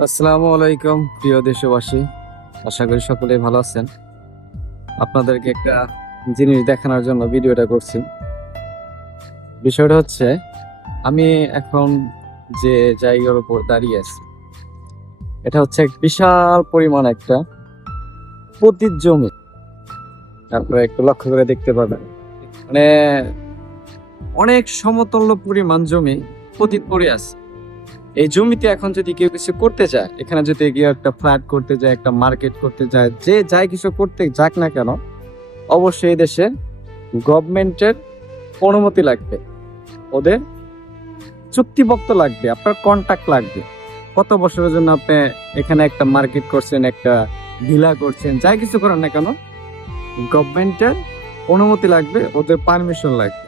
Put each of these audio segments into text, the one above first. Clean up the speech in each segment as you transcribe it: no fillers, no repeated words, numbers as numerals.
আসসালামু আলাইকুম প্রিয় দেশবাসী, আশা করি সকলেই ভালো আছেন। আপনাদেরকে একটা জিনিস দেখানোর জন্য ভিডিওটা করছি। বিষয়টা হচ্ছে, আমি এখন যে জায়গার উপর দাঁড়িয়ে আছি, এটা হচ্ছে এক বিশাল পরিমাণ একটা পতিত জমি। তারপরে একটু লক্ষ্য করে দেখতে পাবেন, মানে অনেক সমতল পরিমাণ জমি পতিত পড়ে আছে। এই জমিতে এখন যদি কেউ কিছু করতে চায়, এখানে যদি কেউ একটা ফ্ল্যাট করতে যায়, একটা মার্কেট করতে যায়, যে যাই কিছু করতে যাক না কেন, অবশ্যই এই দেশে গভর্নমেন্টের অনুমতি লাগবে, ওদের চুক্তিপত্র লাগবে, আপনার কন্ট্রাক্ট লাগবে। কত বছরের জন্য আপনি এখানে একটা মার্কেট করছেন, একটা ভিলা করছেন, যাই কিছু করেন না কেন, গভর্নমেন্টের অনুমতি লাগবে, ওদের পারমিশন লাগবে।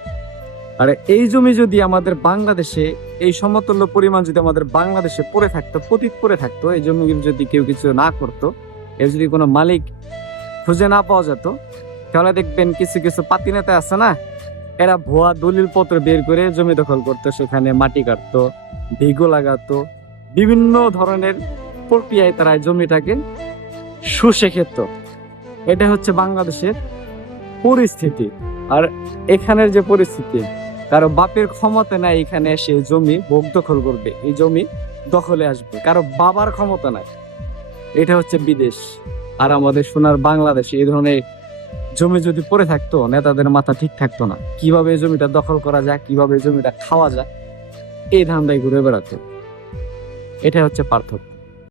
আর এই জমি যদি আমাদের বাংলাদেশে, এই সমতুল্য পরিমাণ যদি আমাদের বাংলাদেশে পড়ে থাকতো, পতিত পড়ে থাকতো, এই জমি যদি কেউ কিছু না করতো, এর যদি কোনো মালিক খুঁজে না পাওয়া যেত, তাহলে দেখবেন কিছু কিছু পাতি নেতা আছে না, এরা ভুয়া দলিল পত্র বের করে জমি দখল করতো, সেখানে মাটি কাটতো, ভিগো লাগাতো, বিভিন্ন ধরনের প্রক্রিয়ায় তারা জমিটাকে শুষে খেত। এটা হচ্ছে বাংলাদেশের পরিস্থিতি। আর এখানের যে পরিস্থিতি, কারো বাপের ক্ষমতা নাই এখানে এসে জমি ভোগ দখল করবে, এই জমি দখলে আসবে, কারো বাবার ক্ষমতা নাই। এটা হচ্ছে বিদেশ। আর আমাদের সোনার বাংলাদেশে এই ধরনের জমি যদি পড়ে থাকতো, নেতাদের মাথা ঠিক থাকতো না, কিভাবে এই জমিটা দখল করা যায়, কিভাবে এই জমিটা খাওয়া যায়, এই ধান্দায় ঘুরে বেড়াতো। এটা হচ্ছে পার্থক্য।